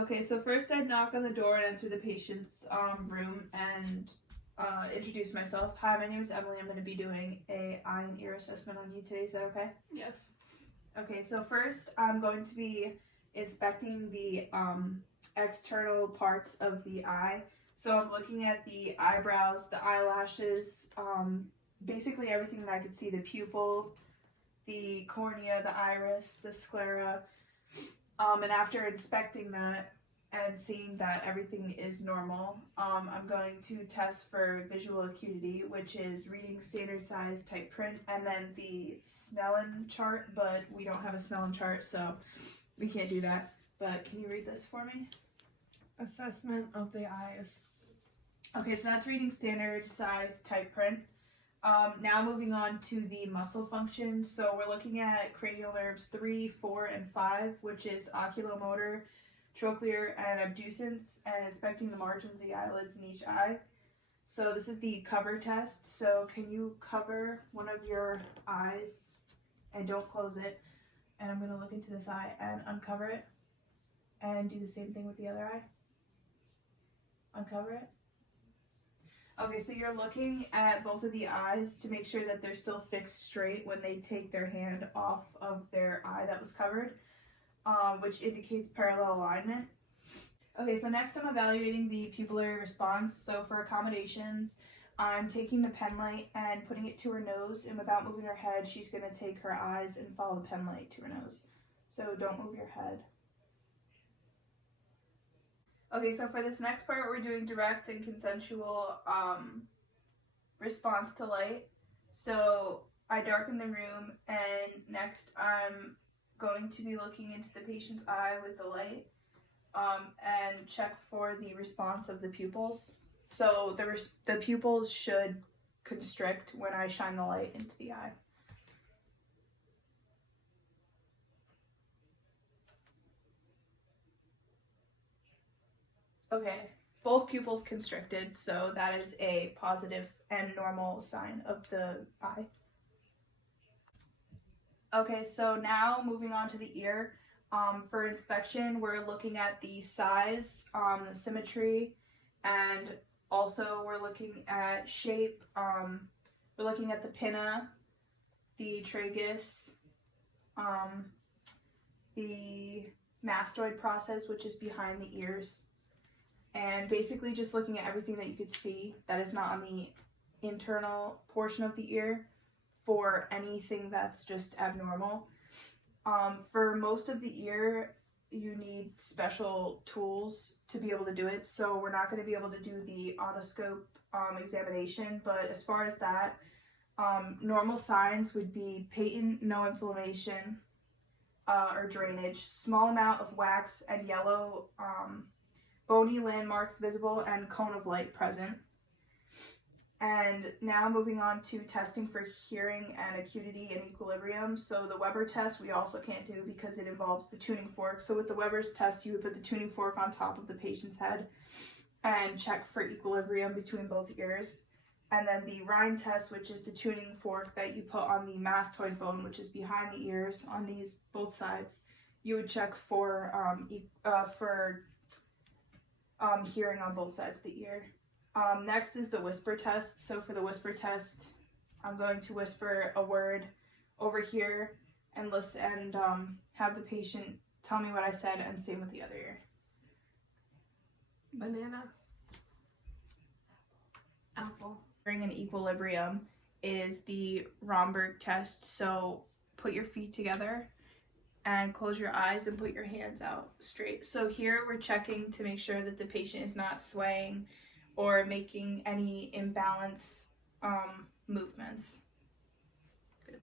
Okay, so first I'd knock on the door and enter the patient's room and introduce myself. Hi, my name is Emily. I'm going to be doing a eye and ear assessment on you today. Is that okay? Yes. Okay, so first I'm going to be inspecting the external parts of the eye. So I'm looking at the eyebrows, the eyelashes, basically everything that I could see, the pupil, the cornea, the iris, the sclera. And after inspecting that and seeing that everything is normal, I'm going to test for visual acuity, which is reading standard size type print, and then the Snellen chart, but we don't have a Snellen chart, so we can't do that. But can you read this for me? Assessment of the eyes. Okay, so that's reading standard size type print. Now moving on to the muscle function. So we're looking at cranial nerves 3, 4, and 5, which is oculomotor, trochlear, and abducens, and inspecting the margin of the eyelids in each eye. So this is the cover test. So can you cover one of your eyes and don't close it? And I'm going to look into this eye and uncover it and do the same thing with the other eye. Uncover it. Okay, so you're looking at both of the eyes to make sure that they're still fixed straight when they take their hand off of their eye that was covered, which indicates parallel alignment. Okay, so next I'm evaluating the pupillary response. So for accommodations, I'm taking the pen light and putting it to her nose, and without moving her head, she's going to take her eyes and follow the pen light to her nose. So don't move your head. Okay, so for this next part, we're doing direct and consensual response to light. So I darken the room, and next I'm going to be looking into the patient's eye with the light and check for the response of the pupils. So the pupils should constrict when I shine the light into the eye. Okay, both pupils constricted, so that is a positive and normal sign of the eye. Okay, so now moving on to the ear. For inspection, we're looking at the size, the symmetry, and also we're looking at shape. We're looking at the pinna, the tragus, the mastoid process, which is behind the ears. And basically just looking at everything that you could see that is not on the internal portion of the ear for anything that's just abnormal. For most of the ear, you need special tools to be able to do it, so we're not going to be able to do the otoscope examination, but as far as that, normal signs would be patent no inflammation or drainage, small amount of wax and yellow bony landmarks visible, and cone of light present. And now moving on to testing for hearing and acuity and equilibrium. So the Weber test we also can't do because it involves the tuning fork. So with the Weber's test, you would put the tuning fork on top of the patient's head and check for equilibrium between both ears. And then the Rhine test, which is the tuning fork that you put on the mastoid bone, which is behind the ears on these both sides, you would check for hearing on both sides of the ear. Next is the whisper test. So for the whisper test, I'm going to whisper a word over here and listen and have the patient tell me what I said, and same with the other ear. Banana. Apple. Hearing and equilibrium is the Romberg test. So put your feet together and close your eyes and put your hands out straight. So here we're checking to make sure that the patient is not swaying or making any imbalance movements.